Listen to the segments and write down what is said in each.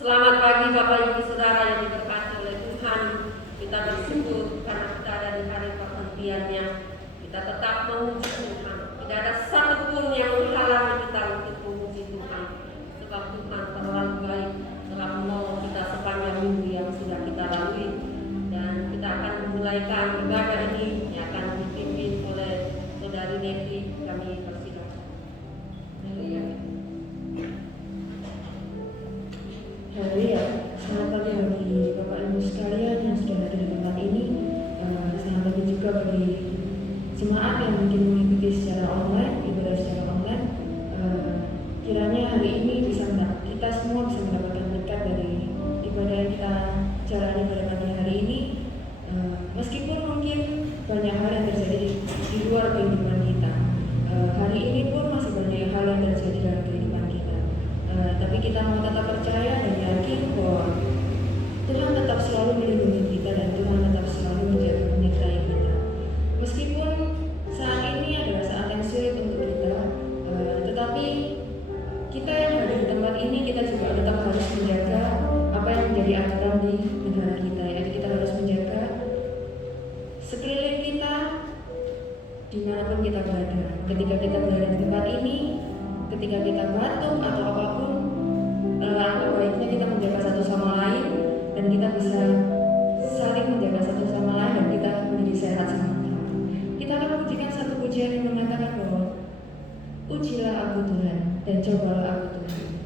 Selamat pagi Bapak Ibu Saudara yang diberkati oleh Tuhan. Kita bersyukur karena kita ada di hari perhentiannya. Kita tetap memuji Tuhan. Tidak ada satupun yang menghalangi kita untuk memuji Tuhan. Sebab Tuhan terlalu baik telah menolong kita sepanjang minggu yang sudah kita lalui. Dan kita akan memulaikan ibadah ini yang akan dipimpin oleh Saudari Nevi. Kami persilakan. Haleluya. Selamat pagi bagi Bapak Ibu sekalian yang sudah hadir di tempat ini. Selamat pagi juga bagi jemaat yang mungkin mengikuti secara online, ibadah secara online. Kiranya hari ini kita semua bisa mendapatkan berkat dari ibadah yang kita jalani pada pagi hari ini. Meskipun mungkin banyak hal yang terjadi di luar kehidupan kita, hari ini pun masih banyak hal yang terjadi dalam kehidupan kita. Tapi kita mau tetap percaya dan yakin bahwa Tuhan tetap selalu melindungi kita dan Tuhan tetap selalu menjaga menyertai kita. Meskipun saat ini adalah saat yang sulit untuk kita, tetapi kita yang ada di tempat ini kita juga tetap harus menjaga apa yang menjadi aturan di negara kita. Yaitu kita harus menjaga sekeliling kita dimanapun kita berada. Ketika kita berada di tempat ini, ketika kita batuk atau apapun, alangkah baiknya kita menjaga satu sama lain dan kita bisa saling menjaga satu sama lain dan kita menjadi sehat sama-sama. Kita akan pujikan satu pujian yang mengatakan bahwa ujilah aku Tuhan dan cobalah aku Tuhan. Ujilah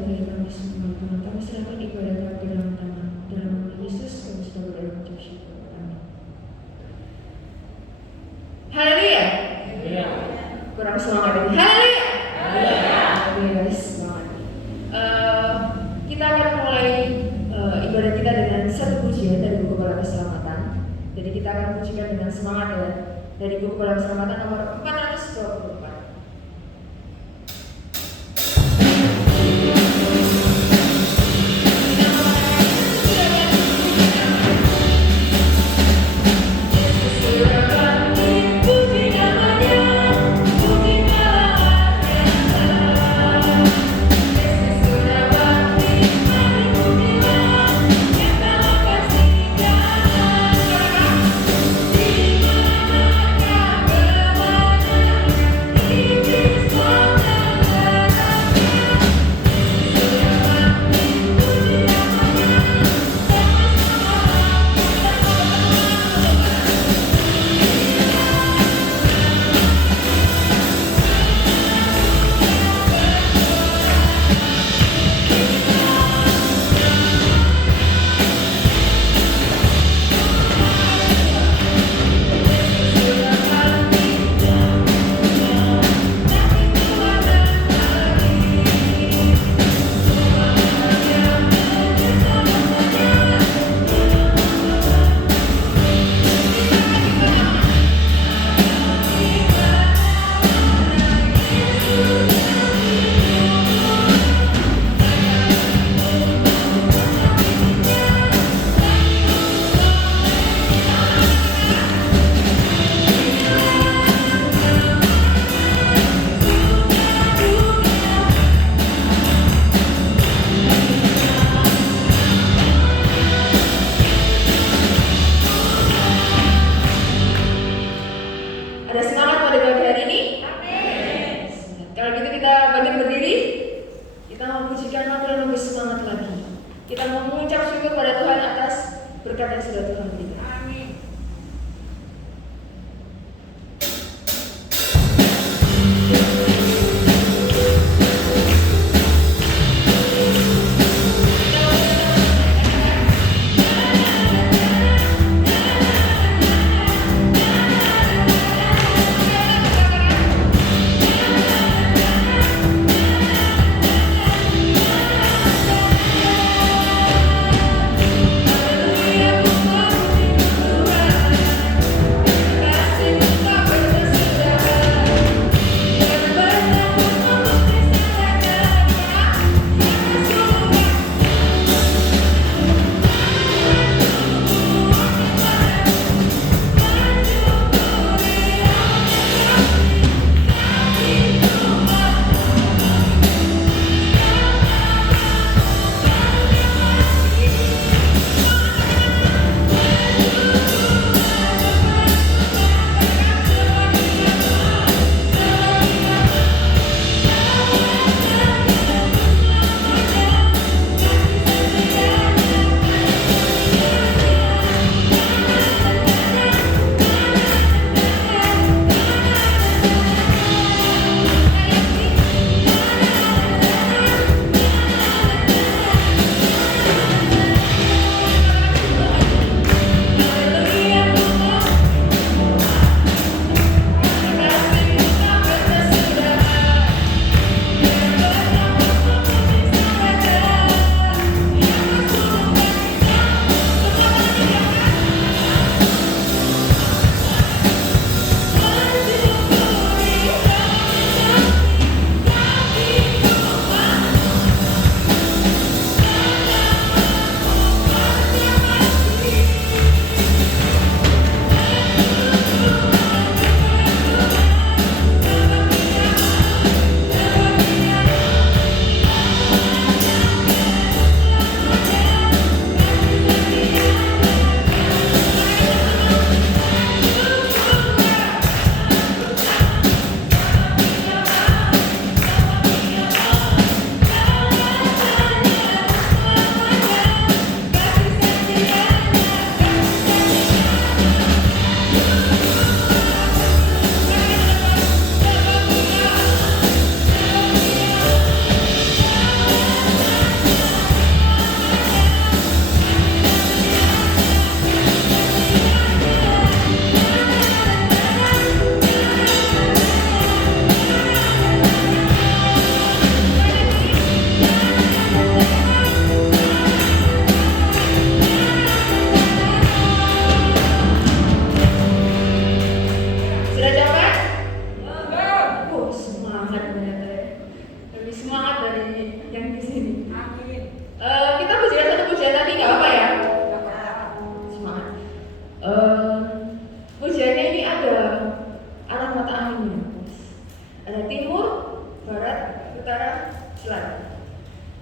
bagi kami semua. Tuhan, kami serahkan ibadah kami ke dalam tangan. Dalam nama Yesus kami sudah berdoa mengucap syukur. Amin. Haleluya. Kurang semangat ini. Haleluya. Oke guys, semangat. Kita akan mulai ibadah kita dengan satu pujian dari buku Bola Keselamatan. Jadi kita akan pujikan dengan semangat ya, dari buku Bola Keselamatan nomor 424. Ada semangat pada pagi hari ini? Amin. Kalau gitu kita bangkit berdiri. Kita mau pujikan nama yang lebih semangat lagi. Kita mau mengucap syukur pada Tuhan atas berkat yang sudah Tuhan berikan. Amin. Haleluya.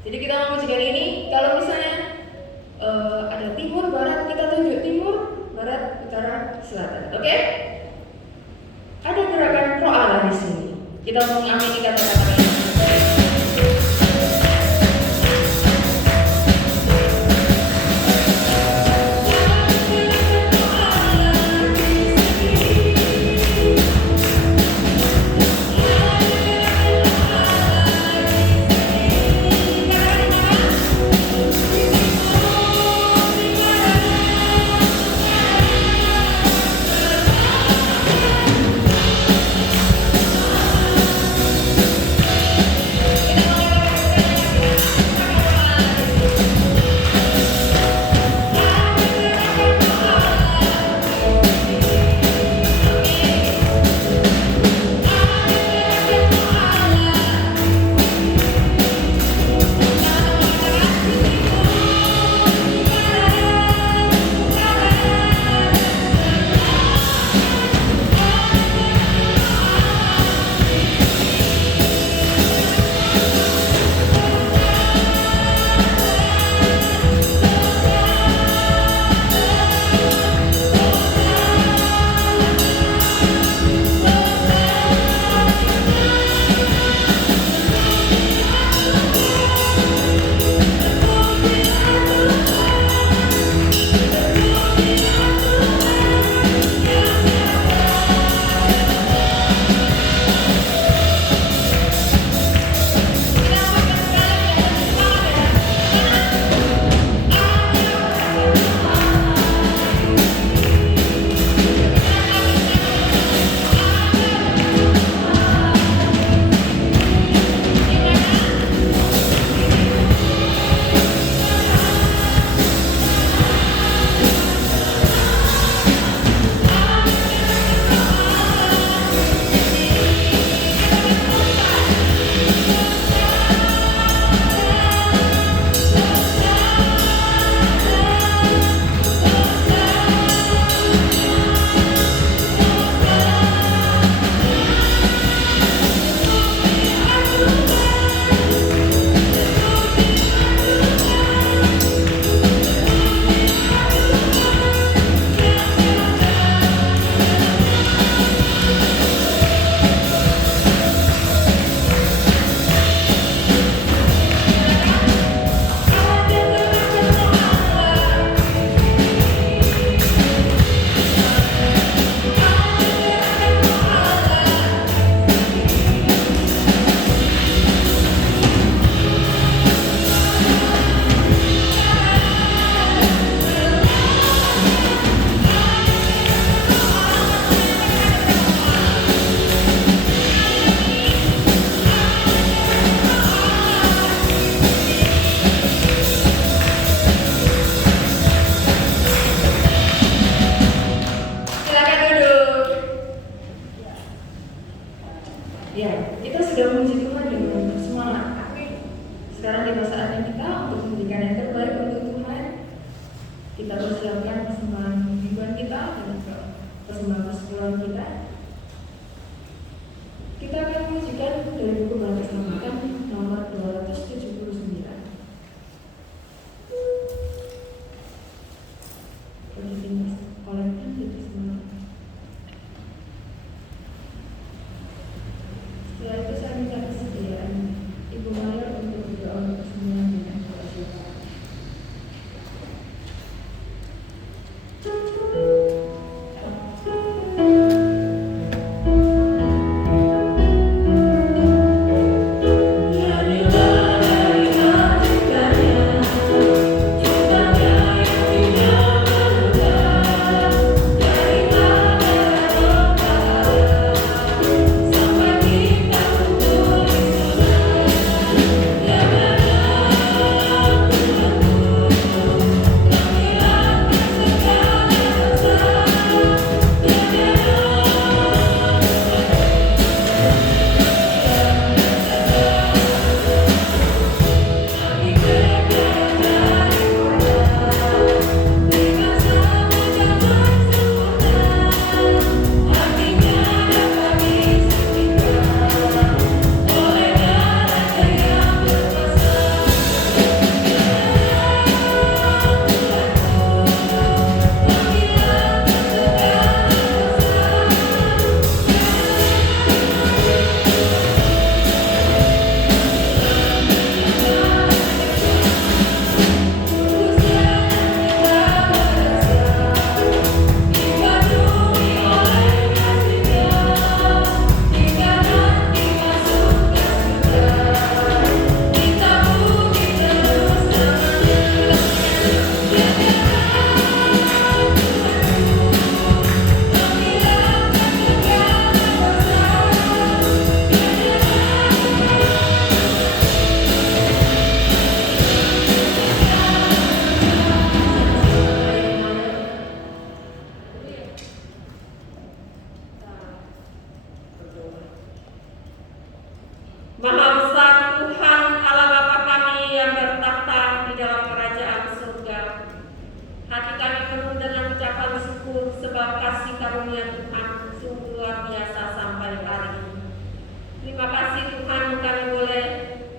Jadi kita mau mencegah ini, kalau misalnya ada timur, barat, kita tunjuk timur, barat, utara, selatan. Oke? Ada gerakan pro Allah di sini. Kita mau mengamini kata-kata ini. sebab kasih karunia Tuhan sungguh luar biasa sampai hari ini. Terima kasih Tuhan, kami boleh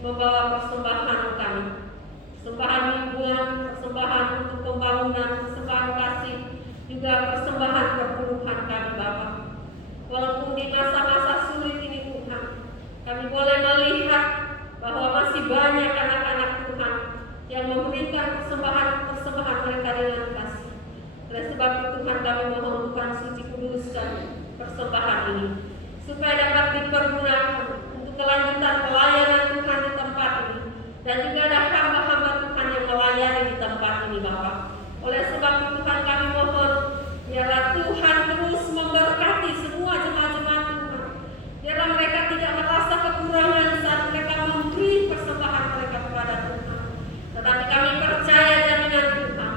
membawa persembahan kami. Persembahan mingguan, persembahan untuk pembangunan, persembahan kasih, juga persembahan perpuluhan kami Bapa. Walaupun di masa-masa sulit ini Tuhan, kami boleh melihat bahwa masih banyak anak-anak Tuhan yang memberikan persembahan mereka dengan kasih. Oleh sebab itu Tuhan, kami mohon Tuhan suci kuduskan persembahan ini, supaya dapat dipergunakan untuk kelanjutan pelayanan Tuhan di tempat ini. Dan juga ada hamba-hamba Tuhan yang melayani di tempat ini Bapak. Oleh sebab itu Tuhan, kami mohon biarlah Tuhan terus memberkati semua jemaat-jemaat Tuhan. Biarlah mereka tidak merasa kekurangan saat mereka memberi persembahan mereka kepada Tuhan. Tetapi kami percaya jaminan Tuhan,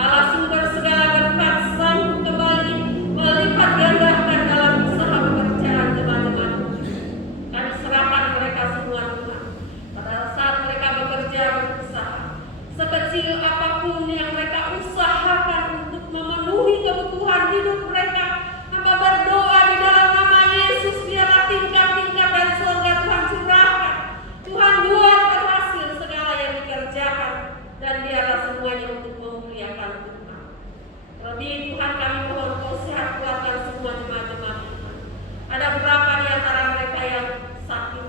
Allah sumber segala berkat, sanggup kembali melipat gandakan dalam usaha pekerjaan jemaat-jemaat Tuhan. Kami serahkan mereka semua Tuhan. Pada saat mereka bekerja berusaha, sekecil apapun yang mereka usahakan untuk memenuhi kebutuhan hidup mereka, hamba berdoa di dalam nama Yesus, biarlah tingkat-tingkat dari surga Tuhan curahkan. Tuhan buat berhasil segala yang dikerjakan, dan biarlah semuanya untuk memuliakan Tuhan. Terlebih Tuhan, kami mohon Kau sehat kuatkan semua jemaat-jemaat Tuhan. Ada beberapa di antara mereka yang sakit,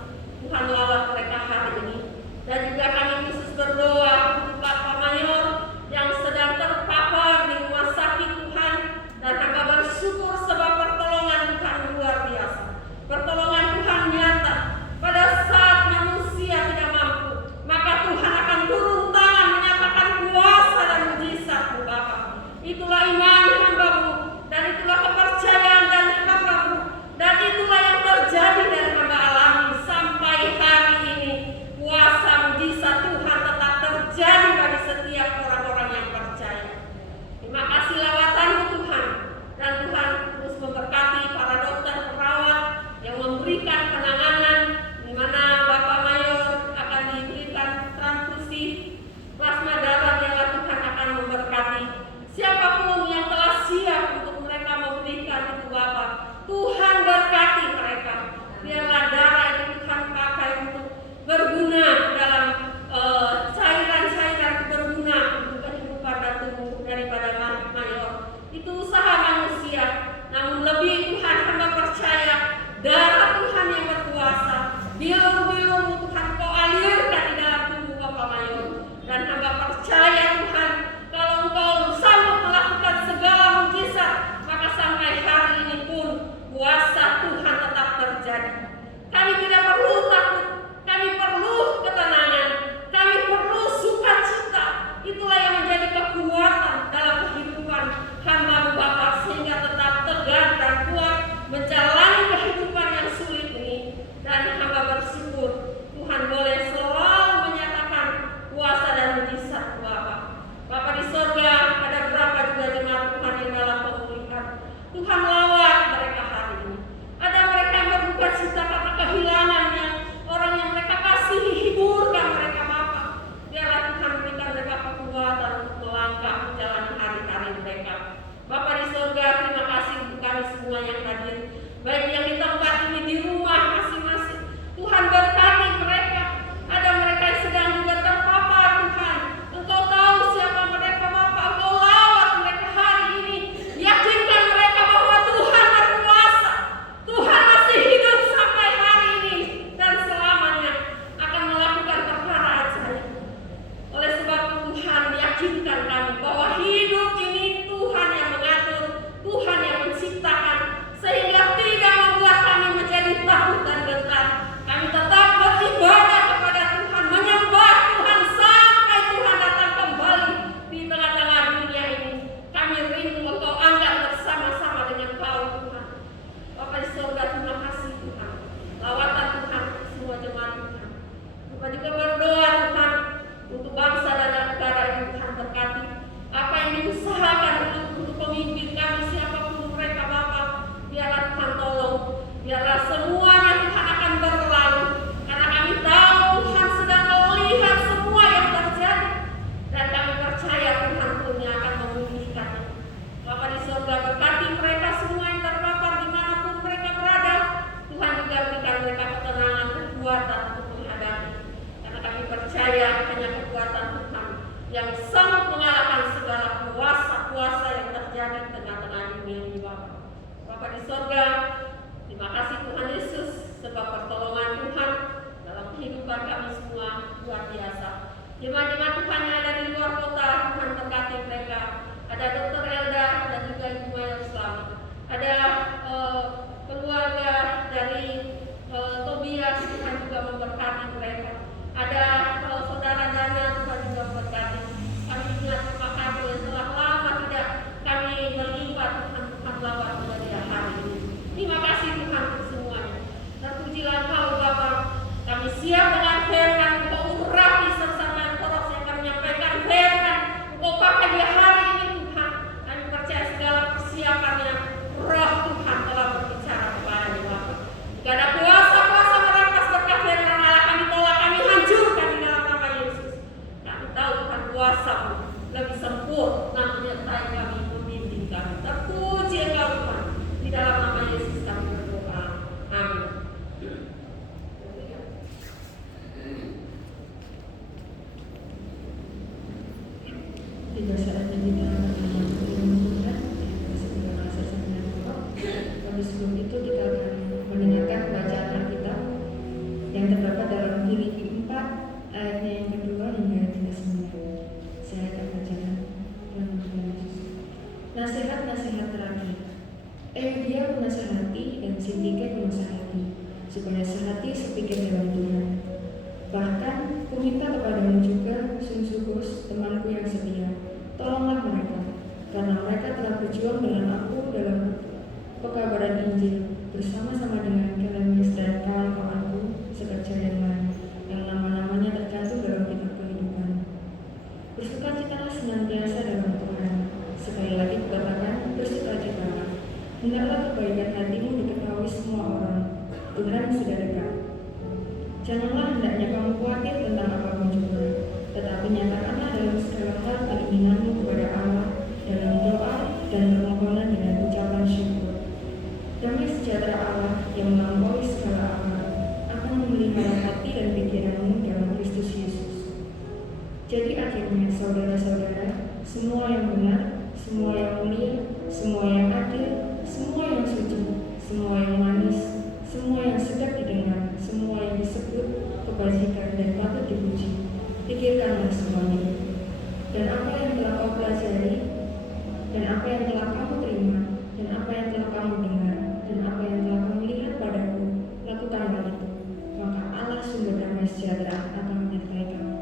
Tuhan lawat mereka hari ini. Dan juga kami khusus berdoa untuk Bapak Mayor yang sedang terpapar di rumah sakit Tuhan. Dan hamba bersyukur sebab pertolongan Tuhan luar biasa. Pertolongan Tuhan nyata. Pada saat manusia tidak mampu, maka Tuhan akan turun tangan menyatakan kuasa dan mujizat-Mu Bapa. Itulah iman hamba-Mu, dan itulah kepercayaan dan hamba-Mu, dan itulah yang terjadi dan hamba alami sampai hari ini. Kuasa mujizat Tuhan tetap terjadi bagi setiap orang-orang yang percaya. Terima kasih lawatan-Mu Tuhan, dan Tuhan terus memberkati para dokter perawat yang memberikan penanganan di mana Bapak Mayor akan diberikan transfusi plasma darah. Biarlah Tuhan akan memberkati siapapun yang telah siap untuk mereka memberikan itu Bapak. Tuhan berkati mereka. Biarlah darah itu Tuhan pakai untuk berguna dalam cairan-cairan berguna untuk kehidupan dan tubuh daripada Mayor. Itu usaha manusia, namun lebih Tuhan hamba percaya darah Tuhan yang berkuasa. Bilur-bilur Tuhan Kau alirkan di dalam tubuh Bapak Mayor. Dan hamba percaya Tuhan, kalau Engkau sanggup melakukan segala mujizat, maka sampai hari ini pun kuasa Tuhan tetap terjadi. Kami tidak perlu takut, kami perlu ketenangan, kami perlu sukacita. Itulah yang menjadi kekuatan dalam kehidupan hamba-Mu Bapa, sehingga tetap tegar dan kuat menjalani kehidupan yang sulit ini. Dan hamba bersyukur Tuhan boleh selalu menyatakan kuasa dan mujizat Bapa. Bapa di surga, ada berapa juga jemaat Tuhan yang dalam pemulihan. Tuhan lawat mereka hari ini. Ada mereka yang berduka cita karena kehilangannya orang yang mereka kasihi, hiburkan mereka Bapa. Biarlah Tuhan berikan mereka kekuatan untuk melangkah menjalani hari-hari mereka. Bapa di surga, terima kasih untuk kami semua yang hadir, baik yang di tempat ini, di rumah masing-masing. Tuhan berkati mereka. Ada mereka yang sedang juga terpapar Tuhan. Engkau tahu siapa mereka Bapa. Engkau lawat mereka hari ini. Yakinkan mereka bahwa Tuhan berkuasa. Tuhan masih hidup sampai hari ini dan selamanya akan melakukan perkara ajaib. Oleh sebab Tuhan yakinkan kami bahwa hidup ini Tuhan yang mengatur, Tuhan yang menciptakan, sehingga tidak membuat kami menjadi takut dan gentar. Kami tetap beribadah kepada Tuhan, menyembah Tuhan sampai Tuhan datang kembali di tengah-tengah dunia ini. Kami rindu Engkau angkat bersama-sama dengan Kau Tuhan. Bapa di surga, terima kasih Tuhan. Lawatan Tuhan semua jemaat Tuhan. Kita juga berdoa Tuhan untuk bangsa dan negara ini Tuhan berkati. Apa yang diusahakan untuk pemimpin kami siapapun mereka Bapa, biarlah Tuhan tolong. Biarlah semuanya Tuhan akan berlalu, karena kami tahu Tuhan sedang melihat semua yang terjadi, dan kami percaya Tuhan pun yang akan memulihkannya. Bapa di surga berkati yang sanggup mengalahkan segala kuasa-kuasa yang terjadi di tengah-tengah dunia ini Bapa. Bapa di sorga, terima kasih Tuhan Yesus sebab pertolongan Tuhan dalam kehidupan kami semua luar biasa. Jemaat-jemaat Tuhan yang ada di luar kota, Tuhan berkati mereka. Ada Dr. Elda dan juga Ibu Maya Selamat. Ada keluarga dari Tobias, Tuhan juga memberkati mereka. Ada saudara Dana, Tuhan juga memberkati. Kami ingat Pak Kabo yang telah lama tidak kami melibat, Tuhan lawat menjadi hari ini. Terima kasih Tuhan untuk semuanya. Terpujilah Engkau Bapa. Kami siap dengan firman, Engkau urapi sesama koros yang kami menyampaikan firman. Engkau pakai di hari ini Tuhan. Kami percaya segala persiapannya Roh Tuhan telah berbicara kepada Bapa. Jika ada kuasa-kuasa merampas berkat firman Allah, kami tolak, kami hancurkan di dalam nama Yesus. Kami tahu Tuhan kuasa-Mu lebih sempurna menyertai kami, membimbing kami. Terpuji Engkau Tuhan. Di dalam nama Yesus kami berdoa. Amin. Tiga saatnya kita akan Tuhan, segala kasih sayang Allah. Tapi sebelum itu kita akan mendengarkan bacaan Alkitab yang terdapat dalam Filipi 4 ayatnya yang kedua hingga ayat 9. Saya akan bacakan dalam nama Yesus. Nasihat-nasihat terakhir. Dia menasihati dan Sintike menasihati supaya sehati sepikir dalam Tuhan. Bahkan kuminta kepadamu juga, Sunsugus, temanku yang setia, tolonglah mereka, karena mereka telah berjuang dengan aku dalam pekabaran Injil bersama-sama dengan Kelemes dan kawan-kawanku sekerja yang lain, yang nama-namanya tercantum dalam kitab kehidupan. Bersukacitalah senantiasa dalam Tuhan. Sekali lagi kukatakan, bersukacitalah. Hendaklah kebaikan hatimu diketahui semua orang. Tuhan sudah dekat. Janganlah hendaknya kamu khawatir tentang apapun juga, tetapi nyatakanlah dalam segala hal keinginanmu kepada Allah dalam doa dan permohonan dengan ucapan syukur. Damai sejahtera Allah yang melampaui segala akal akan memelihara hati dan pikiranmu dalam Kristus Yesus. Jadi akhirnya saudara-saudara, semua yang benar, semua yang mulia, semua yang adil, semua yang suci, semua yang manis, semua yang sedap didengar, semua yang disebut kebajikan dan patut dipuji, pikirkanlah semuanya. Dan apa yang telah kau pelajari, dan apa yang telah kamu terima, dan apa yang telah kamu dengar, dan apa yang telah kamu lihat padaku, lakukanlah itu. Maka Allah sumber damai sejahtera akan menyertai kamu.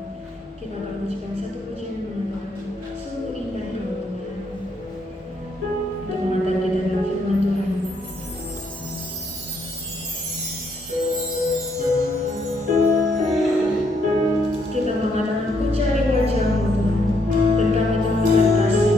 Kita akan pujikan satu pujian mengenai sungguh indah dalam Tuhan. Untuk mengantar kita dalam firman Tuhan. Kita mengatakan ku cari wajah-Mu Tuhan, dan kami temukan kasih.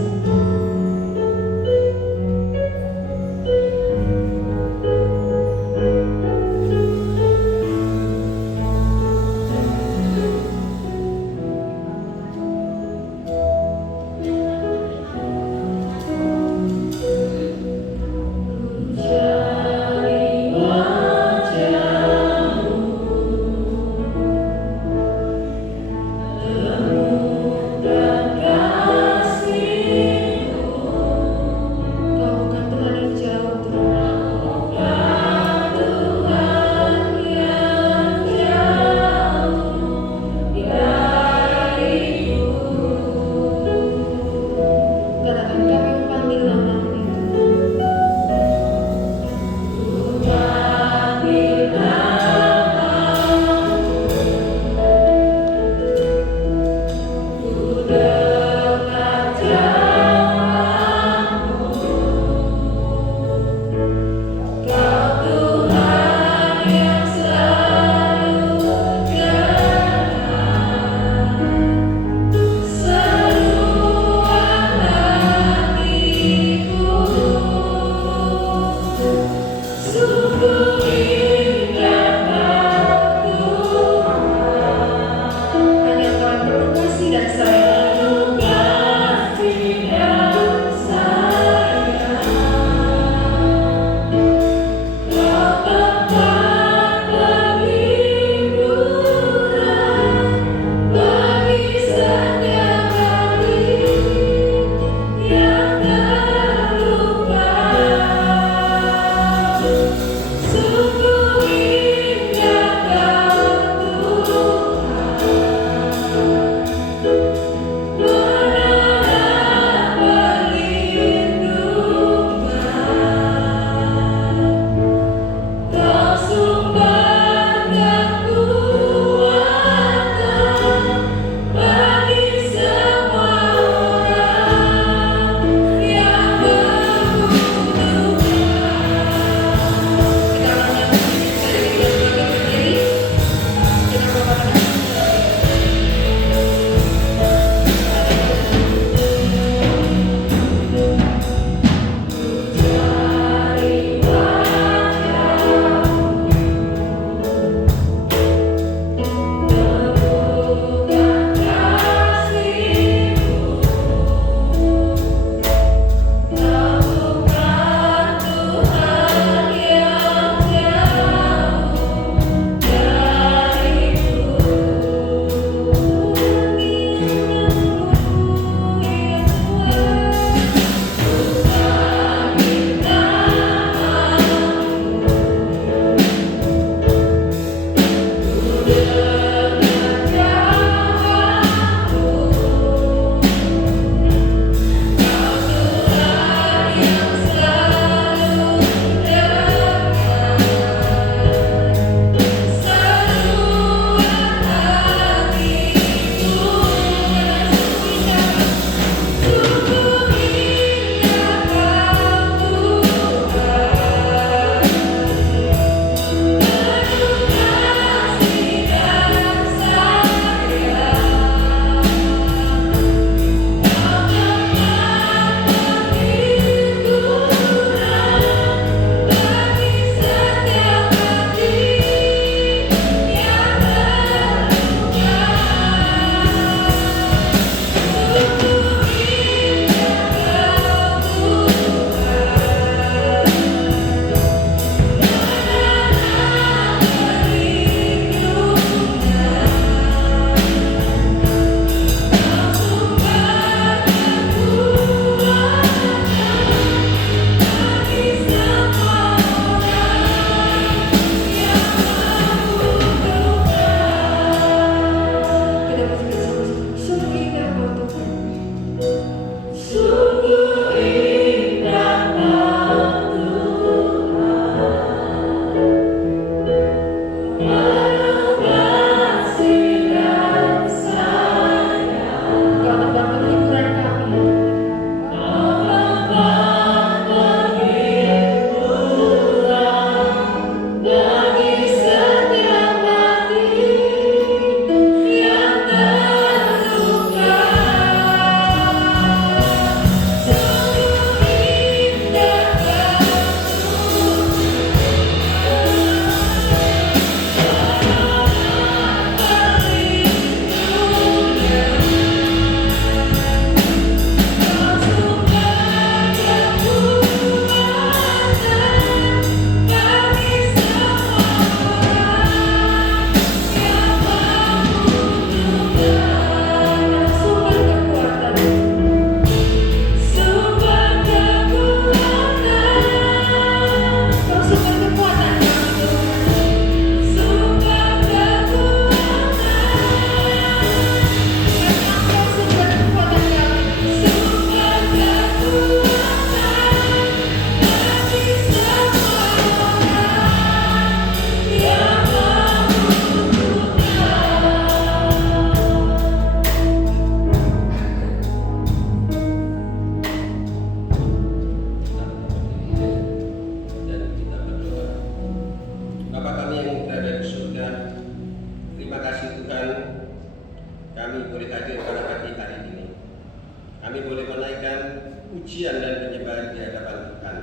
pujian dan penyembahan di hadapan Tuhan.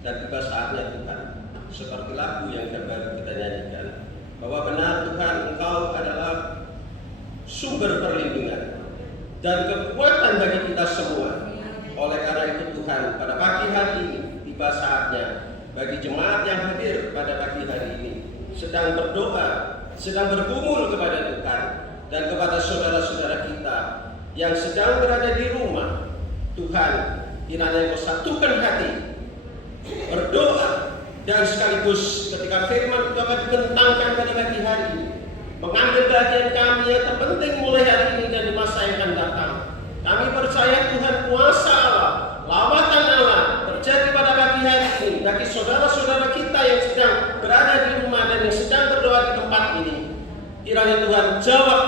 Dan tiba saatnya Tuhan, seperti lagu yang baru kita nyanyikan, bahwa benar Tuhan, Engkau adalah sumber perlindungan dan kekuatan bagi kita semua. Oleh karena itu Tuhan, pada pagi hari ini tiba saatnya bagi jemaat yang hadir pada pagi hari ini, sedang berdoa, sedang bergumul kepada Tuhan, dan kepada saudara-saudara kita yang sedang berada di rumah. Tuhan, kiranya Engkau satukan hati, berdoa, dan sekaligus ketika firman itu akan dibentangkan pada pagi hari ini, mengambil bagian kami yang terpenting mulai hari ini dan di masa yang akan datang. Kami percaya Tuhan, kuasa Allah, lawatan Allah terjadi pada pagi hari ini bagi saudara-saudara kita yang sedang berada di rumah dan yang sedang berdoa di tempat ini. Kiranya Tuhan jawab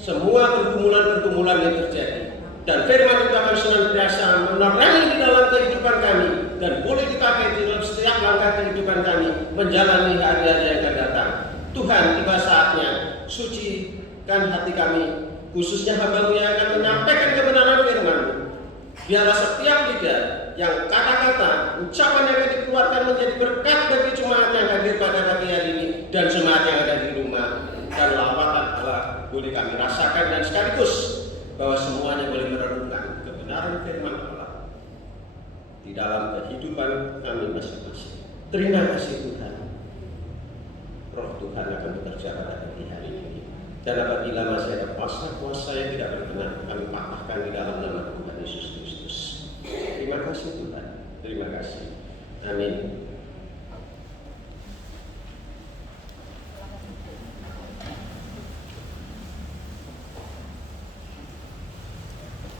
semua pergumulan-pergumulan yang terjadi, dan firman itu akan senantiasa menerangi di dalam kehidupan kami dan boleh dipakai di dalam setiap langkah kehidupan kami menjalani hari-hari yang akan datang. Tuhan, tiba saatnya sucikan hati kami, khususnya hamba-Mu yang akan menyampaikan kebenaran firman-Mu. Biarlah setiap lidah yang kata-kata, ucapan yang akan dikeluarkan menjadi berkat bagi jemaat yang hadir pada pagi hari ini dan jemaat yang ada di rumah. Dan lawatan Allah boleh kami rasakan, dan sekaligus bahwa semuanya boleh merenungkan kebenaran firman Allah di dalam kehidupan kami masing-masing. Terima kasih Tuhan. Roh Tuhan akan bekerja pada pagi hari ini. Dan apabila masih ada kuasa-kuasa yang tidak berkenan, kami patahkan di dalam nama Tuhan Yesus Kristus. Terima kasih Tuhan. Terima kasih. Amin.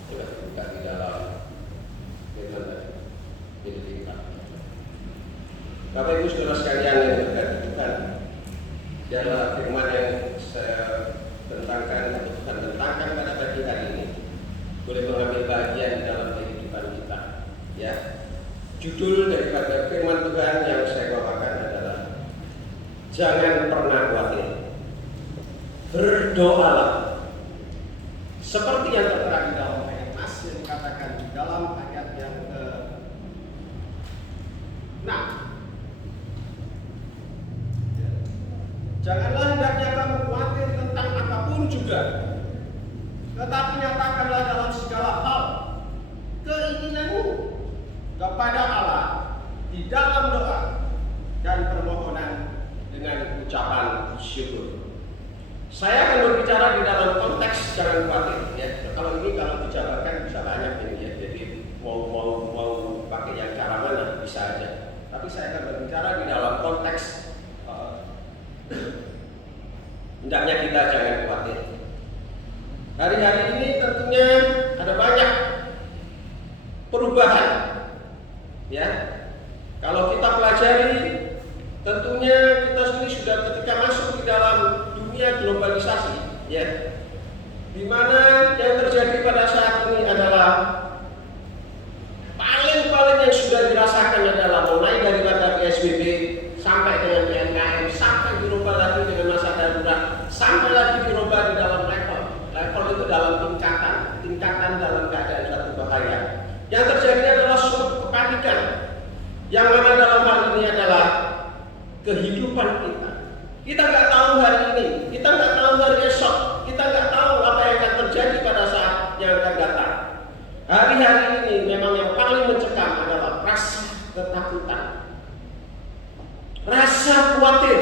Sudah terbuka di dalam firman Tuhan. Bapak Ibu Saudara sekalian yang berkati Tuhan, adalah firman yang saya bentangkan atau Tuhan bentangkan pada pagi hari ini boleh mengambil bagian di dalam kehidupan kita. Ya, judul daripada firman Tuhan yang saya bawakan adalah jangan pernah khawatir, berdoalah. Seperti yang tertera di dalam ayat nas yang dikatakan di dalam ayat yang ke-6. Janganlah hendaknya kamu khawatir tentang apapun juga, tetapi nyatakanlah dalam segala hal keinginanmu kepada Allah di dalam doa dan permohonan dengan ucapan syukur. Saya akan berbicara di dalam konteks jangan khawatir. Ya, kalau dijabarkan bisa banyak ini ya. Jadi mau pakai yang cara mana bisa aja. Tapi saya akan berbicara di dalam konteks hendaknya kita jangan khawatir. Hari-hari ini tentunya ada banyak perubahan. Ya, kalau kita pelajari, tentunya kita sendiri sudah ketika masuk di dalam dunia globalisasi, ya, di mana yang terjadi pada saat ini adalah paling yang sudah dirasakan adalah mulai daripada PSBB sampai dengan PNKM, sampai dirubah lagi dengan masa darurat, sampai lagi dirubah di dalam level itu dalam tingkatan dalam keadaan satu bahaya. Yang terjadi adalah suatu kepanikan, yang mana dalam hal ini adalah kehidupan kita. Kita nggak tahu hari ini, kita nggak tahu hari esok, kita nggak tahu apa yang akan terjadi pada saat yang akan datang. Hari-hari ini memang yang paling mencekam adalah rasa ketakutan, rasa khawatir.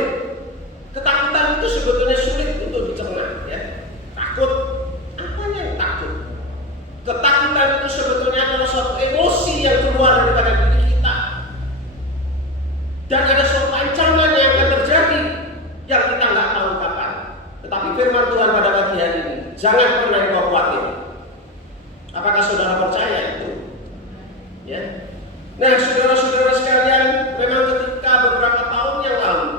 Ketakutan itu sebetulnya sulit untuk dicerna, ya. Takut, apanya yang takut? Ketakutan itu sebetulnya adalah suatu emosi yang keluar daripada diri kita, dan ada suatu ancaman yang akan terjadi yang kita nggak tahu kapan. Tetapi firman Tuhan pada pagi hari ini, jangan pernah engkau khawatir. Apakah saudara percaya itu? Ya. Nah, saudara-saudara sekalian, memang ketika beberapa tahun yang lalu,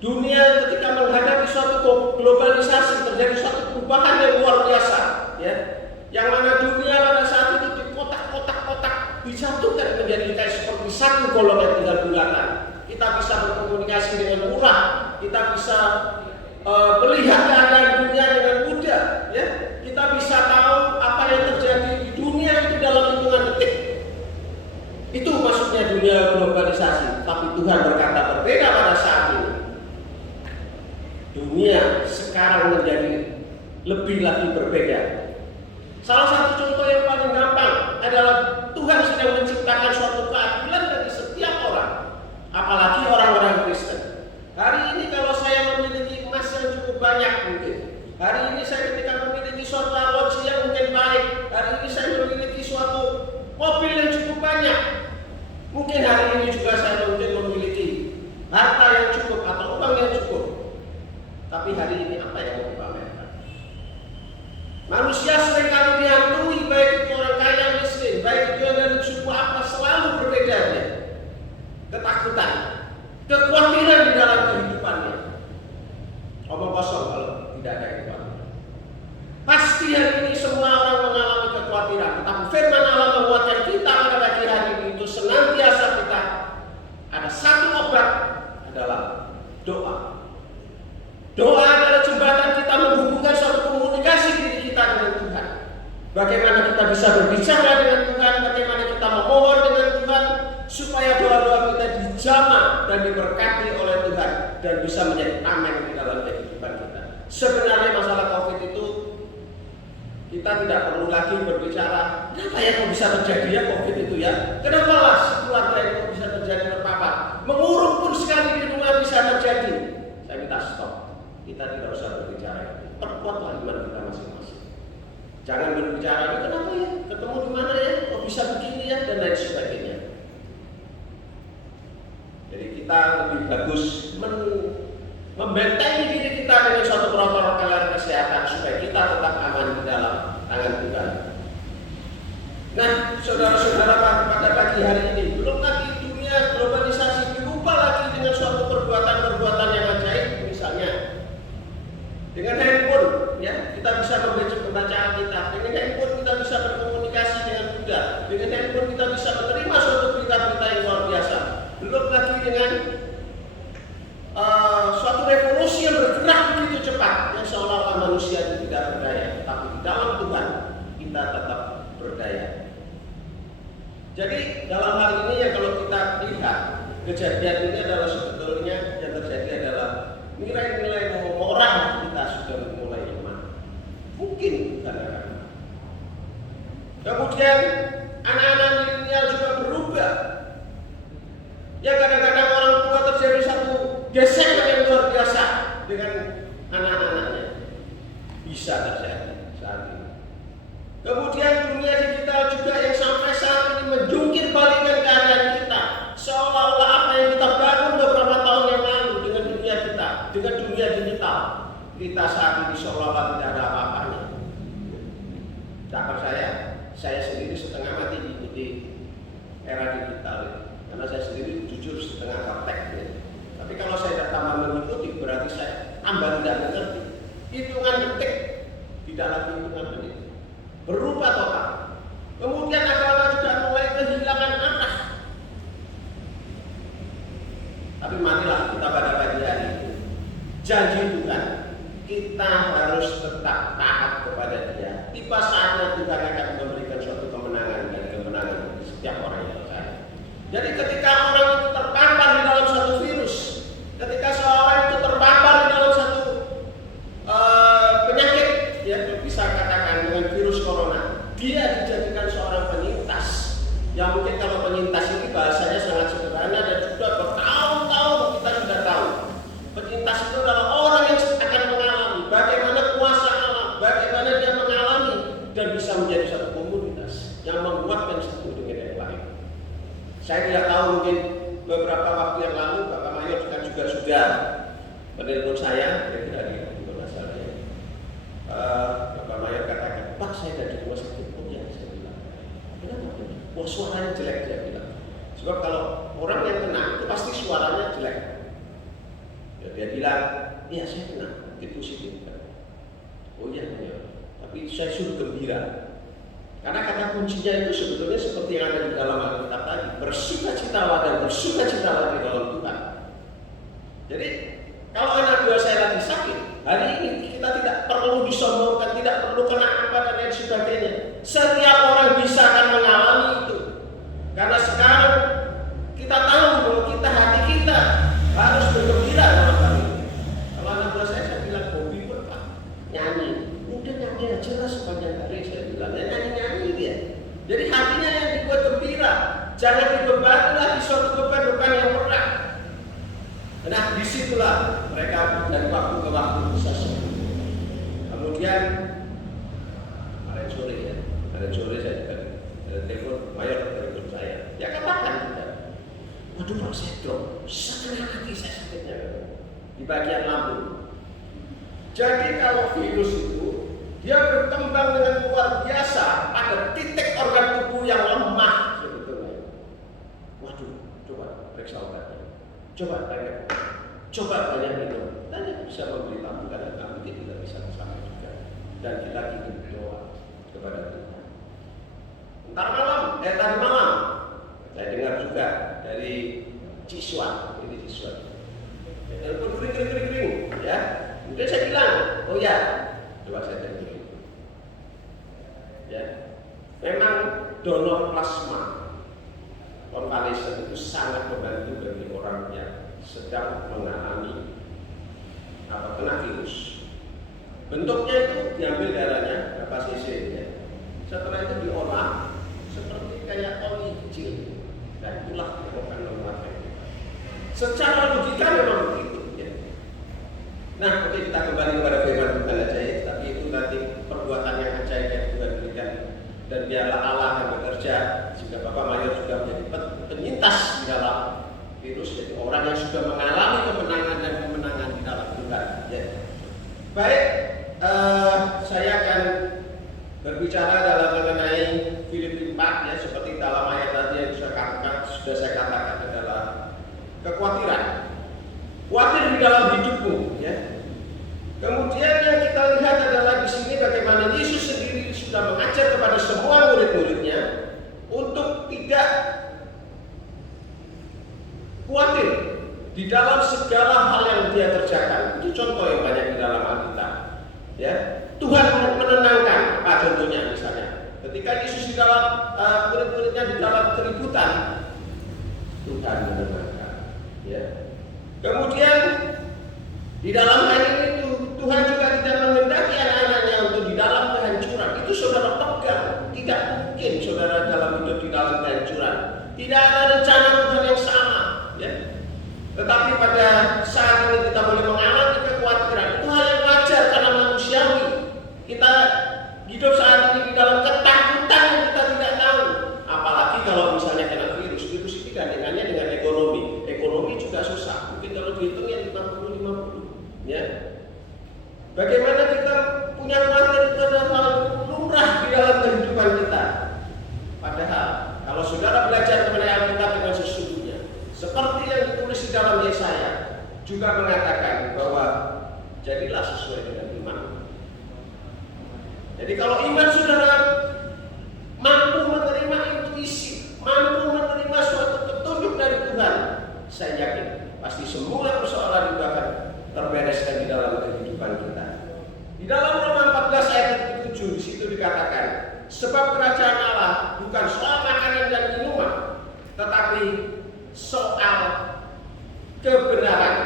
dunia ketika menghadapi suatu globalisasi, terjadi suatu perubahan yang luar biasa, ya. Yang mana dunia pada saat itu di kotak-kotak dijatuhkan menjadi kayak seperti satu golongan tinggal bulatan. Kita bisa berkomunikasi dengan murah, kita bisa melihat keadaan dunia dengan mudah, ya. Kita bisa tahu apa yang terjadi di dunia itu dalam Tapi Tuhan berkata berbeda pada saat ini. Dunia sekarang menjadi lebih lagi berbeda. Salah satu contoh yang paling gampang adalah Tuhan sedang menciptakan suatu keadilan bagi setiap orang, apalagi orang-orang Kristen. Hari ini kalau saya memiliki emas yang cukup banyak mungkin, hari ini saya ketika memiliki suatu arloji yang mungkin baik, hari ini saya memiliki suatu mobil yang cukup banyak, mungkin hari ini juga saya mungkin memiliki harta yang cukup atau uang yang cukup. Tapi hari ini apa yang mau dipamerkan? Manusia seringkali dihantui, baik itu orang kaya miskin, baik itu yang dari suku apa, selalu berbedanya. Ketakutan, kekhawatiran di dalam kehidupannya. Omong kosong kalau tidak ada kekhawatiran. Pasti hari ini semua orang mengalami kekhawatiran. Tetapi firman Allah menguatkan kita pada pagi hari ini itu senantiasa kita ada satu obat adalah doa. Doa adalah jembatan kita menghubungkan suatu komunikasi diri kita dengan Tuhan. Bagaimana kita bisa berbicara dengan Tuhan, bagaimana kita memohon dengan Tuhan, supaya doa-doa kita dijamah dan diberkati oleh Tuhan dan bisa menjadi amin di dalam kehidupan kita. Sebenarnya masalah COVID itu kita tidak perlu lagi berbicara, kenapa ya kok bisa terjadi ya COVID itu ya? Kenapa lah keluarga itu bisa terjadi terpapar? Mengurung pun sekali di rumah bisa terjadi. Saya minta stop. Kita tidak usah berbicara itu. Perkuatlah iman kita masing-masing. Jangan berbicara, kenapa ya? Ketemu di mana ya? Kok bisa begini ya? Dan lain sebagainya. Jadi kita lebih bagus membentengi diri kita dengan suatu protokol kesehatan supaya kita tetap aman di dalam tangan Tuhan. Nah, saudara-saudara, pada pagi hari ini belum lagi dunia globalisasi dirubah lagi dengan suatu perbuatan-perbuatan yang ajaib, misalnya dengan handphone, ya kita bisa membaca pembacaan kita. Dengan handphone kita bisa berkomunikasi dengan Buddha. Dengan handphone kita bisa menerima suatu berita-berita yang luar biasa. Belum lagi dengan suatu revolusi yang bergerak begitu cepat, yang seolah-olah manusia itu tidak berdaya, tapi di dalam Tuhan kita tetap berdaya. Jadi dalam hal ini ya kalau kita lihat kejadian ini adalah sebetulnya yang terjadi adalah nilai-nilai moral kita sudah mulai lemah. Mungkin karena kemudian anak-anak milenial juga berubah. Ya kadang-kadang orang tua terjadi satu gesekan yang luar biasa dengan anak-anaknya. Bisa terjadi saat ini. Kemudian dunia digital juga yang sampai saat ini menjungkir balikan keadaan kita. Seolah-olah apa yang kita bangun beberapa tahun yang lalu dengan dunia kita, dengan dunia digital, kita saat ini seolah-olah tidak ada apa-apanya. Tak percaya, saya sendiri setengah mati diikuti era digital ini. Karena saya sendiri jujur setengah praktek ya. Tapi kalau saya tambah mengikuti berarti saya tambah tidak mengerti. Hitungan detik tidak lagi hitungan menit. Berubah total. Kemudian agama juga mulai kehilangan arah. Tapi marilah kita pada pagi hari ini janji Tuhan, kita harus tetap taat kepada Dia. Tiba saatnya Tuhan akan memberikan suatu kemenangan dan kemenangan bagi setiap orang yang percaya. Jadi ketika orang itu terpapar di dalam satu virus, ketika seorang itu terpapar di dalam satu penyakit, ya bisa katakan dengan virus corona, dia dijadikan seorang penyintas. Yang mungkin kalau penyintas ini bahasanya sangat sederhana dan juga bertahun-tahun kita sudah tahu. Penyintas itu adalah orang yang akan mengalami bagaimana kuasa Allah, bagaimana dia mengalami dan bisa menjadi satu komunitas yang menguatkan satu dengan yang lain. Saya tidak tahu, mungkin beberapa waktu yang lalu Bapak Mayor kan juga sudah menelpon saya, kira-kira di mana saja. Bapak Mayor katakan, Pak saya dari rumah sakit. Oh ya, saya bilang, kenapa? Wah suaranya jelek, dia bilang. Sebab kalau orang yang kena itu pasti suaranya jelek. Ya, dia bilang, iya saya kena, itu positif. Oh iya, tapi saya suruh gembira. Karena kata kuncinya itu sebetulnya seperti yang ada di dalam Alkitab tadi, bersukacitalah dan bersukacitalah di dalam Tuhan. Jadi kalau anak buah saya lagi sakit, hari ini kita tidak perlu disombongkan, tidak perlu kena apa dan lain sebagainya. Setiap orang bisa akan mengalami itu. Karena sekarang kita tahu bahwa kita sepanjang hari, saya bilang, nyanyi-nyanyi dia. Jadi hatinya yang dibuat gembira, jangan dibebani lagi suatu beban-beban yang berat. Nah, disitulah mereka dari waktu ke waktu bisa sembuh. Kemudian kemarin sore saya juga telepon mayor telepon saya. Ya katakan juga, waduh Pak Setro, setengah hati saya sakitnya di bagian lambung. Jadi kalau virus itu dia berkembang dengan luar biasa pada titik organ tubuh yang lemah sebetulnya. Waduh, coba periksa obatnya, coba tanya, coba banyak minum, dan bisa memberitahu karena kami tidak bisa bersama juga. Dan kita ingin berdoa kepada Tuhan. Tadi malam saya dengar juga dari Ciswan, ini Ciswan. Telepon kering, ya. Kemudian saya bilang, oh ya, coba saya tanya. Ya, memang donor plasma konvalesen itu sangat membantu bagi orang yang sedang mengalami kena virus. Bentuknya itu diambil darahnya berapa cc ya. Setelah itu diolah seperti kayak oli kecil, dan itulah yang akan mengubahnya. Secara logika memang begitu. Ya. Nah, oke, kita kembali kepada firman Tuhan aja ya. Tapi itu nanti perbuatan yang ajaib yang Tuhan berikan. Dan biarlah Allah yang bekerja. Sehingga Bapak Mayor juga menjadi penyintas di dalam virus. Jadi orang yang sudah mengalami kemenangan dan kemenangan di dalam Tuhan. Ya. Baik, saya akan berbicara dalam mengenai Filipi 4 ya, seperti dalam ayat tadi yang sudah saya katakan adalah kekhawatiran. Khawatir di dalam hidupmu, ya. Kemudian yang kita lihat adalah di sini bagaimana Yesus sendiri sudah mengajar kepada semua murid-muridnya untuk tidak khawatir di dalam segala hal yang dia kerjakan. Itu contoh yang banyak di dalam Alkitab, ya. Tuhan menenangkan, apa contohnya misalnya, ketika Yesus di dalam murid-muridnya di dalam keributan, Tuhan menenangkan, ya. Kemudian di dalam hal ini Tuhan juga tidak menghendaki anak-anaknya untuk di dalam kehancuran. Itu saudara pegang, tidak mungkin saudara dalam hidup di dalam kehancuran. Tidak ada rencana Tuhan yang sama, ya. Tetapi pada saat ini kita boleh mengalami kekhawatiran. Itu hal yang wajar karena manusiawi. Kita hidup saat ini di dalam ketakutan yang kita tidak tahu. Apalagi kalau misalnya kena virus itu gandengannya dengan ekonomi. Ekonomi juga susah. Mungkin kalau dihitung ya 50-50, ya. Bagaimana kita punya khawatir itu adalah hal lumrah di dalam kehidupan kita. Padahal kalau saudara belajar mengenai Alkitab dengan sesungguhnya, seperti yang ditulis di dalam Yesaya juga mengatakan bahwa jadilah sesuai dengan iman. Jadi kalau iman saudara mampu menerima intuisi, mampu menerima suatu petunjuk dari Tuhan, saya yakin pasti semua persoalan juga akan terbereskan di dalam kehidupan kita. Di dalam Roma 14 ayat 7 di situ dikatakan, sebab kerajaan Allah bukan soal makanan dan minuman, tetapi soal kebenaran,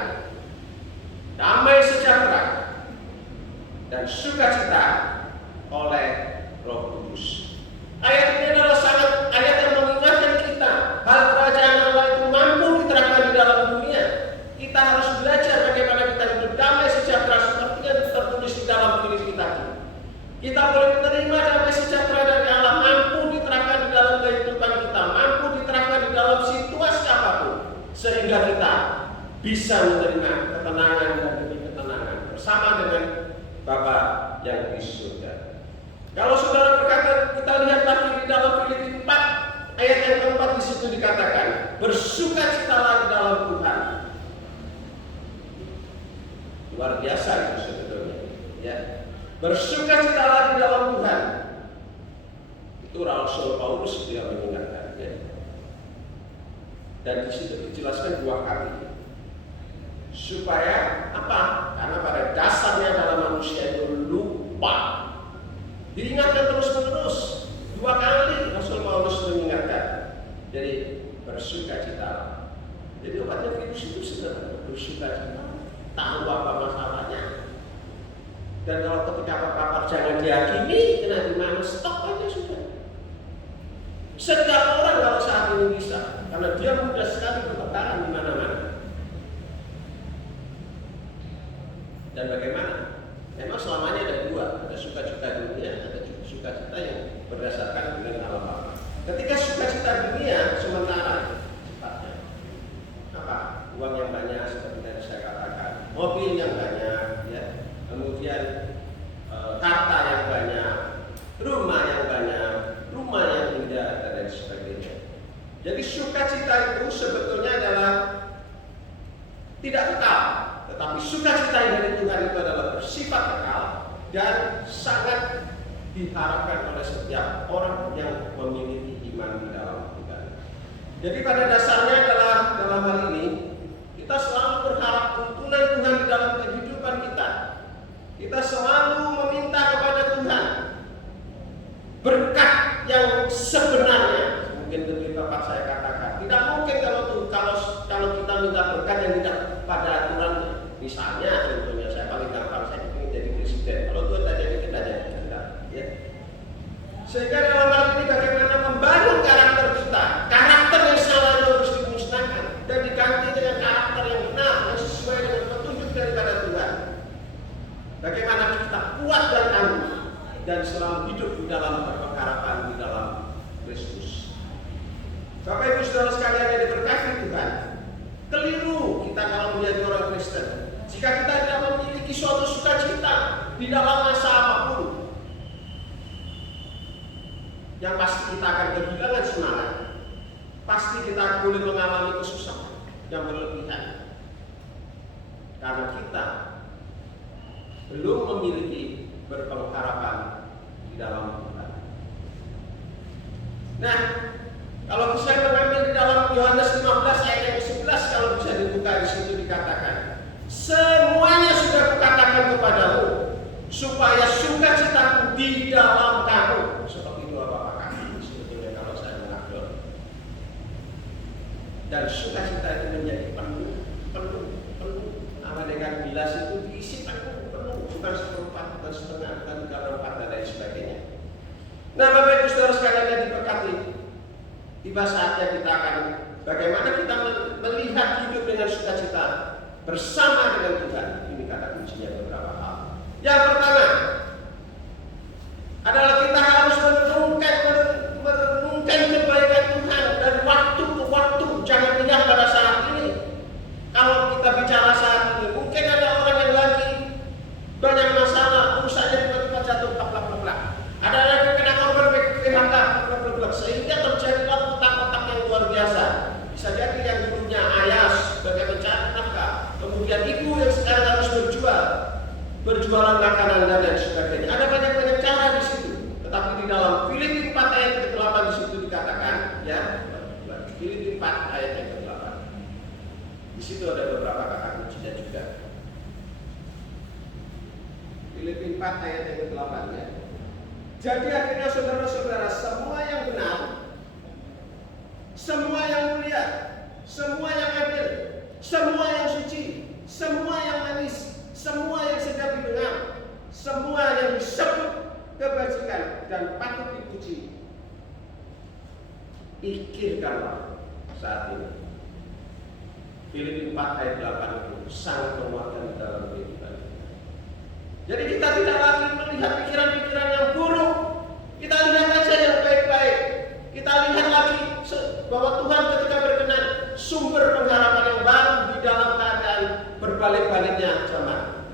damai sejahtera, dan sukacita oleh Roh Kudus. Ayat ini adalah sangat ayat yang mengingatkan kita hal kerajaan Allah itu mampu diterapkan di dalam dunia. Kita harus belajar bagaimana kita hidup damai sejahtera seperti yang tertulis di dalam Filipi tadi. Kita boleh menerima damai sejahtera dari Allah, mampu diterapkan di dalam kehidupan kita, mampu diterapkan di dalam situasi apapun, sehingga kita bisa menerima ketenangan dan demi ketenangan bersama dengan Bapa yang di surga. Kalau saudara berkata, kita lihat lagi di dalam Filipi 4 ayat yang keempat di situ dikatakan, bersukacitalah di dalam Tuhan. Luar biasa itu sebetulnya, ya. Bersukacitalah di dalam Tuhan. Itu Rasul Paulus dia mengingatkan, ya. Dan di situ dijelaskan 2 kali. Supaya apa? Karena pada dasarnya dalam manusia itu lupa. Diingatkan terus-menerus 2 kali Rasul Paulus mengingatkan. Jadi bersukacita. Jadi obatnya virus itu sederhana, bersukacita. Tahu apa masalahnya, Dan kalau ketika terpapar jangan dihakimi, kena di mana, stop aja sudah. Setiap orang kalau saat ini bisa, karena dia mudah sekali bertebaran di mana-mana. Dan bagaimana? Memang selamanya ada dua, ada sukacita dunia, ada sukacita yang berdasarkan dengan alam Allah. Ketika sukacita dunia sementara, sifatnya apa? Uang yang banyak seperti tadi saya katakan, mobil yang banyak, ya, kemudian harta yang banyak, rumah yang banyak, rumah yang indah dan lain sebagainya. Jadi sukacita itu sebetulnya adalah tidak kekal, tetapi sukacita yang dari Tuhan itu adalah bersifat kekal dan sangat diharapkan oleh setiap orang yang memiliki iman di dalam Tuhan. Jadi pada dasarnya adalah dalam hal ini kita selalu berharap tuntunan Tuhan di dalam kehidupan kita. Kita selalu meminta kepada Tuhan berkat yang sebenarnya. Mungkin lebih tepat saya katakan, tidak mungkin kalau kita minta berkat yang tidak pada aturannya. Misalnya contohnya saya paling gampang, saya ingin jadi presiden. Kalau Tuhan tak jadi, kita jadi tidak, ya. Sehingga dalam hal ini bagaimana membangun karakter kita, karakter yang salah harus dimusnahkan dan diganti dengan karakter yang benar yang sesuai dengan petunjuk daripada Tuhan. Bagaimana kita kuat dan tangguh dan selalu hidup di dalam berpengharapan di dalam Kristus. Bapak Ibu Saudara sekalian yang diberkati Tuhan, keliru kita kalau menjadi orang Kristen jika kita tidak memiliki suatu sukacita di dalam masa apapun. Yang pasti kita akan kehilangan semangat. Pasti kita boleh mengalami kesusahan yang berlebihan karena kita belum memiliki berpengharapan di dalam Tuhan. Nah, kalau saya mengambil di dalam Yohanes 15 ayat yang 11, kalau bisa dibuka di situ dikatakan, semuanya sudah kukatakan kepadamu supaya sukacitaku di dalam kamu. Seperti itu Bapak kami sebetulnya kalau saya mengambil. Dan sukacita itu menjadi penuh. Sama dengan bilas itu diisi penuh, bukan seperempat, bukan setengah, bukan 3/4 dan lain sebagainya. Nah, Bapak Ibu Saudara sekalian yang diberkati, tiba saatnya kita akan bagaimana kita melihat hidup dengan sukacita bersama dengan Tuhan. Ini kata kuncinya beberapa hal. Yang pertama adalah kita harus merenungkan kebaikan Tuhan dari waktu ke waktu. Jangan lihat pada saat ini. Kalau kita bicara saat ini, mungkin ada orang yang lagi banyak masalah, urusannya tiba-tiba jatuh plak. Ada lagi kena korban PHK, sehingga terjadilah kotak-kotak yang luar biasa. Bisa jadi yang dulunya ayah sebagai pencari nafkah, kemudian ibu yang sekarang harus berjualan makanan dan lain sebagainya. Ada banyak cara di situ. Tetapi di dalam Filipi 4 ayat ke-8 di situ dikatakan, ya, Filipi 4 ayat yang ke-8. Di situ ada beberapa kata kuncinya juga. Filipi 4 ayat yang ke-8, ya. Jadi akhirnya saudara-saudara, semua yang benar, semua yang mulia, semua yang adil, semua yang suci, semua yang manis, semua yang sedap didengar, semua yang disebut kebajikan dan patut dipuji, pikirkanlah saat ini. Filipi 4 ayat 8 itu sangat menguatkan di dalam kehidupan. Jadi kita tidak lagi melihat pikiran-pikiran yang buruk. Kita lihat aja yang baik-baik. Kita lihat lagi bahwa Tuhan ketika berkenan sumber pengharapan yang baru di dalam keadaan berbalik-baliknya zaman.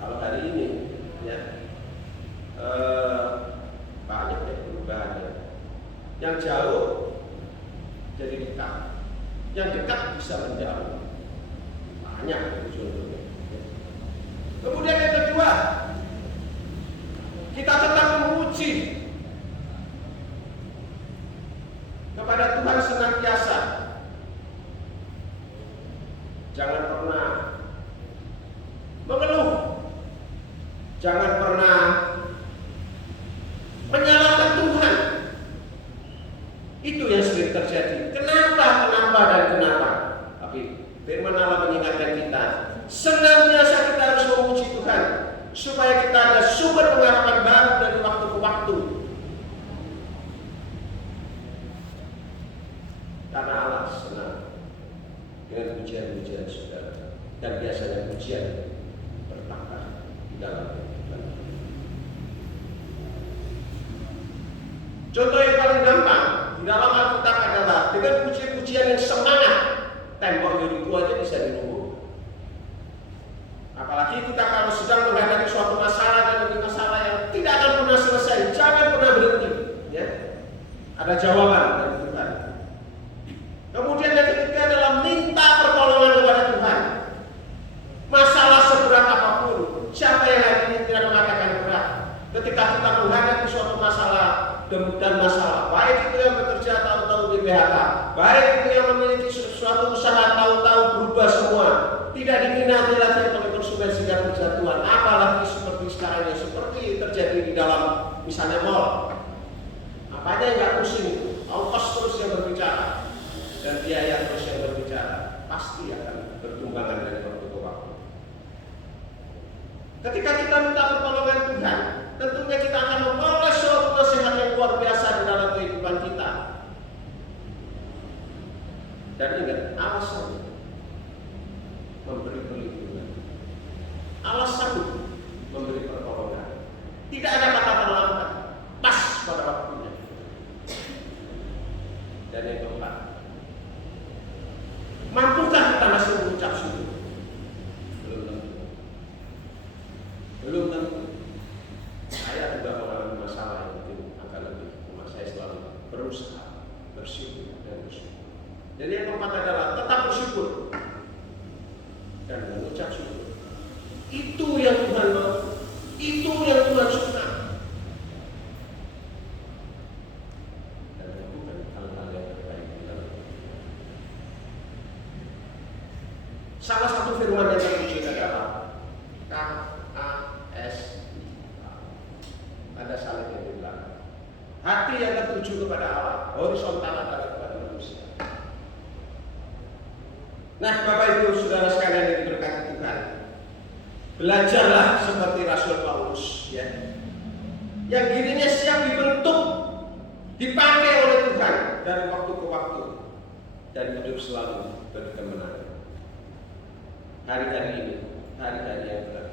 Kalau hari ini, ya, banyak ya perubahannya. Yang jauh jadi dekat, yang dekat bisa menjauh. Banyak contohnya. Kemudian yang kedua, kita tetap memuji kepada Tuhan senantiasa. Jangan pernah mengeluh, jangan pernah menyalahkan Tuhan. Itu yang sering terjadi. Kenapa dan kenapa? Tapi firman Allah mengingatkan kita, Contoh yang paling gampang di dalam Alkitab adalah dengan pujian-pujian yang semangat, tembok Yeriko aja bisa diroboh. Apalagi kita kalau sedang menghadapi suatu masalah dan ini masalah yang tidak akan pernah selesai, jangan pernah berhenti. Ya, ada jawaban dari Tuhan. Kemudian yang ketiga adalah minta pertolongan kepada Tuhan. Masalah seberat apapun, siapa yang hari ini tidak mengatakan berat? Ketika kita menghadapi suatu masalah dan masalah, baik itu yang bekerja tahu-tahu di PHK, baik itu yang memiliki suatu usaha tahu-tahu berubah semua, tidak diminati lagi oleh konsumen sehingga berjatuhan, apalagi seperti sekarang yang seperti terjadi di dalam misalnya mall. Apanya yang nggak pusing, ongkos terus yang berbicara dan biaya terus yang berbicara, pasti akan bertumbangan dari waktu ke waktu. Ketika kita minta pertolongan Tuhan, tentunya kita akan memperoleh suatu nasihat yang luar biasa di dalam kehidupan kita. Dan ingat, Allah sanggup memberi perlindungan. Allah sanggup memberi pertolongan. Tidak ada kata terlambat, pas pada waktunya. Dan yang keempat, mampukah kita masih mengucap syukur? Belum tentu. Belum tentu. Saya juga mengalami masalah yang mungkin akan lebih, cuma saya selalu berusaha bersyukur dan bersyukur. Jadi yang keempat adalah tetap bersyukur dan mengucap syukur. Itu yang Tuhan mau, itu yang Tuhan suka. Dan bukan hal-hal yang terbaik kita lakukan. Salah satu firman yang terpuji adalah KASI. Ada salib yang di belakang. Hati yang tertuju kepada Allah, horizontal adalah kepada manusia. Nah, Bapak Ibu, saudara sekalian yang diberkati Tuhan, belajarlah seperti Rasul Paulus, ya, yang dirinya siap dibentuk, dipakai oleh Tuhan dari waktu ke waktu, dan hidup selalu berkemenangan. Hari-hari ini, hari-hari yang berat.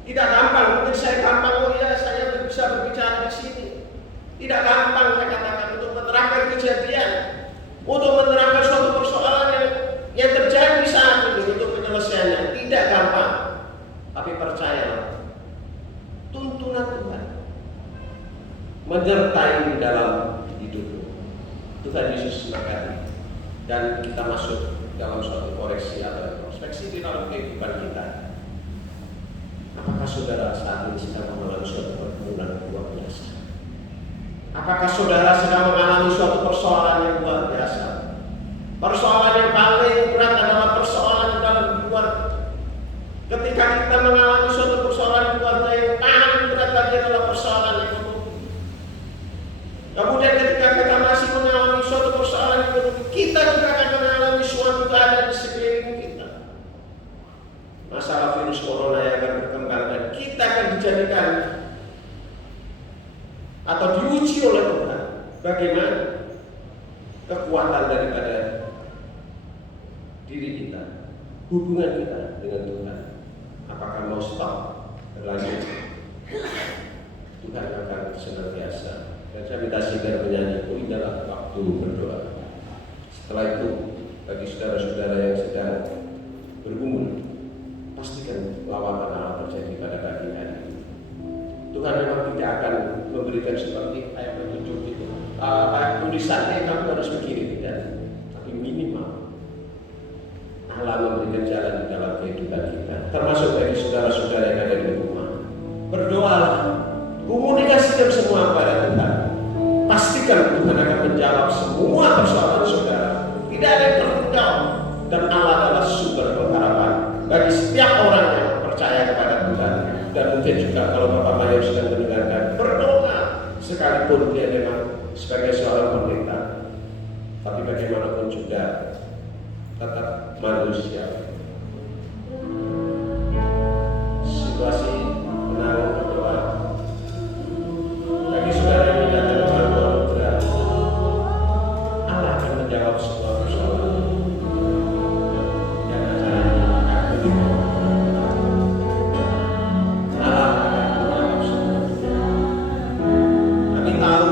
Tidak gampang, mungkin saya gampang, oh iya saya bisa berbicara di sini. Tidak gampang saya katakan untuk menerapkan kejadian, untuk menerapkan suatu persoalan yang terjadi saat ini untuk penyelesaiannya. Tidak gampang, tapi percayalah, tuntunan Tuhan menyertai di dalam hidupmu. Tuhan Yesus memberkati, dan kita masuk dalam suatu koreksi atau introspeksi di dalam kehidupan kita. Apakah saudara saat ini sedang mengalami suatu pergumulan luar biasa? Apakah saudara sedang mengalami suatu persoalan yang luar biasa? Persoalan yang paling berat adalah persoalan dalam keluarga. Ketika kita mengalami suatu persoalan keluarga, yang paling berat lagi adalah persoalan ekonomi. Kemudian ketika kita masih mengalami suatu persoalan ekonomi, kita juga akan mengalami suatu keadaan di sekeliling kita. Masalah virus corona yang akan berkembang dan kita akan dijadikan atau diuji oleh Tuhan. Bagaimana kekuatan daripada diri kita, hubungan kita dengan Tuhan. Apakah mau stop berlanjut? Tuhan akan senantiasa. Dan saya minta saudara menyanyi, oh indahlah waktu berdoa. Setelah itu, bagi saudara-saudara yang sedang bergumul, pastikan lawatan Allah terjadi pada pagi hari ini. Tuhan memang tidak akan memberikan seperti ayat petunjuk itu, tulisannya kamu harus begini, tidak. Tapi minimal Allah memberikan jalan di dalam kehidupan kita, termasuk bagi saudara-saudara yang ada di rumah. Berdoalah, komunikasikan semua kepada Tuhan. Pastikan Tuhan akan menjawab semua persoalan saudara. Tidak ada yang tertinggal, dan Allah adalah sumber pengharapan bagi setiap orang yang percaya kepada Tuhan. Dan mungkin juga kalau Bapak Mayor sedang mendengarkan, berdoa sekalipun dia memang sebagai seorang pendeta, tapi bagaimanapun juga tetap manusia. Situasi menanggung berdoa. Bagi saudara yang tidak terlalu anugerah, Allah akan menjawab semua persoalan. Dan acaranya akan begitu. Allah akan menjawab semua. Kami tahu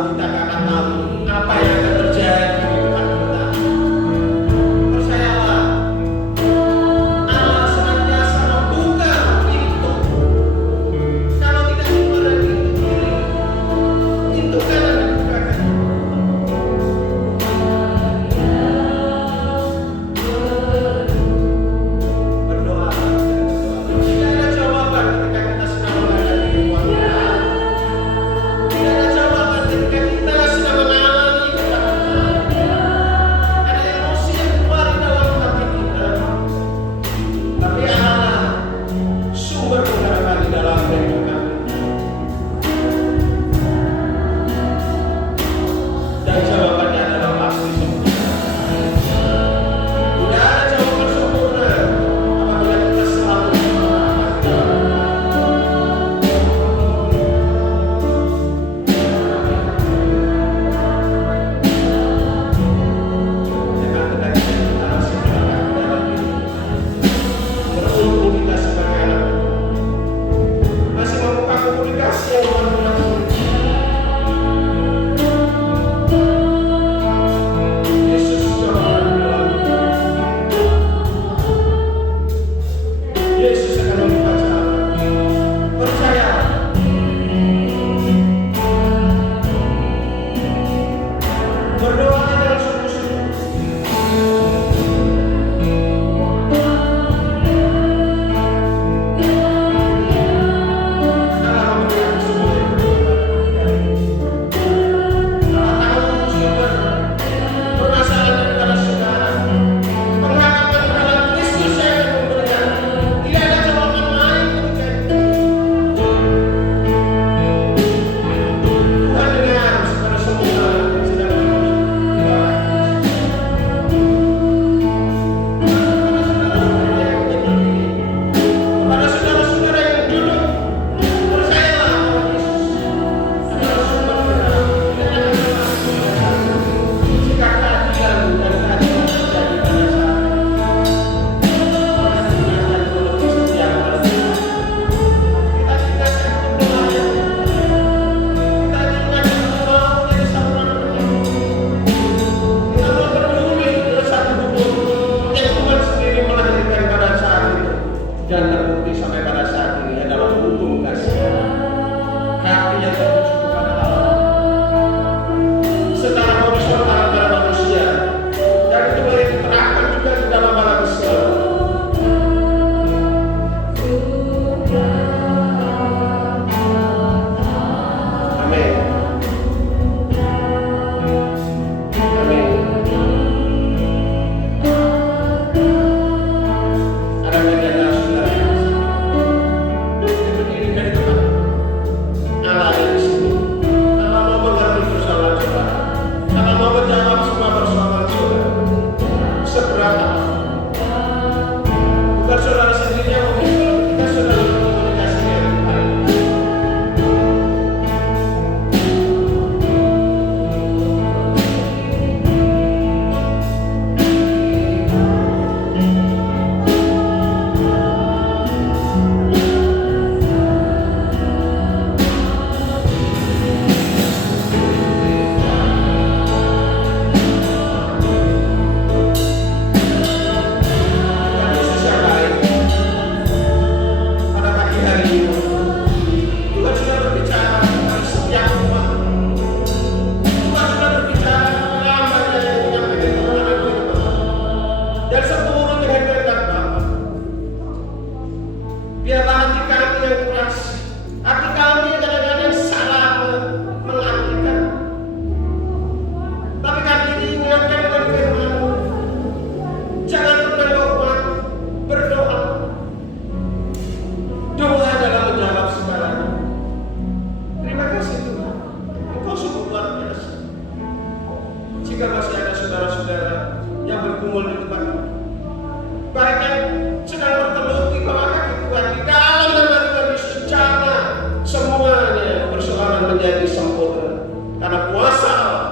menjadi sempurna. Karena kuasa Allah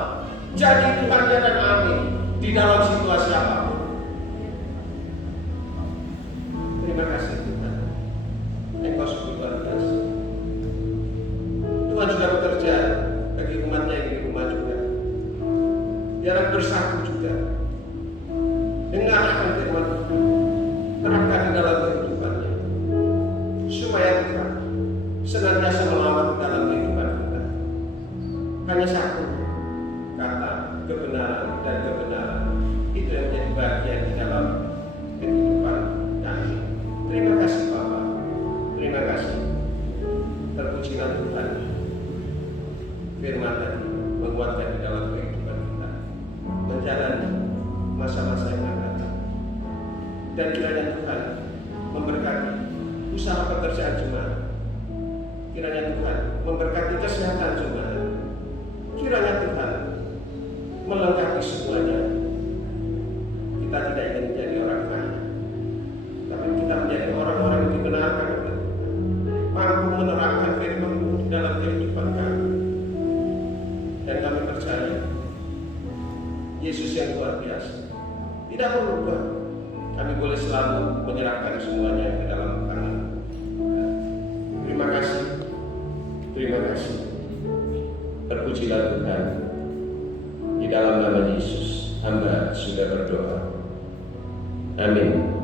jadi Tuhannya dan amin di dalam situasi apapun. Terima kasih Tuhan. Engkau sungguh luar biasa. Tuhan sudah bekerja bagi umatnya yang di rumah juga. Biarlah bersatu juga. Dengarkan firman Tuhan. Terapkan di dalam kehidupannya. Supaya Tuhan senantiasa melawat dalam kehidupan kita. Hanya satu kata, kebenaran dan kebenaran. Itu yang menjadi bagian di dalam kehidupan kami. Terima kasih Bapa. Terima kasih. Terpujilah Tuhan. Firman tadi menguatkan di dalam kehidupan kita. Menjalani masa-masa yang akan datang. Dan kiranya Tuhan memberkati usaha pekerjaan jemaat. Kiranya Tuhan memberkati kesehatan jemaat. Kiranya Tuhan melengkapi semuanya. Kita tidak ingin menjadi orang kaya, tapi kita menjadi orang-orang yang dibenarkan oleh Tuhan, mampu menerapkan firman-Mu di dalam kehidupan kami. Dan kami percaya Yesus yang luar biasa tidak berubah. Kami boleh selalu menyerahkan semuanya ke dalam tangan. Terima kasih. Terima kasih. Terpujilah Tuhan. Di dalam nama Yesus, hamba sudah berdoa. Amin.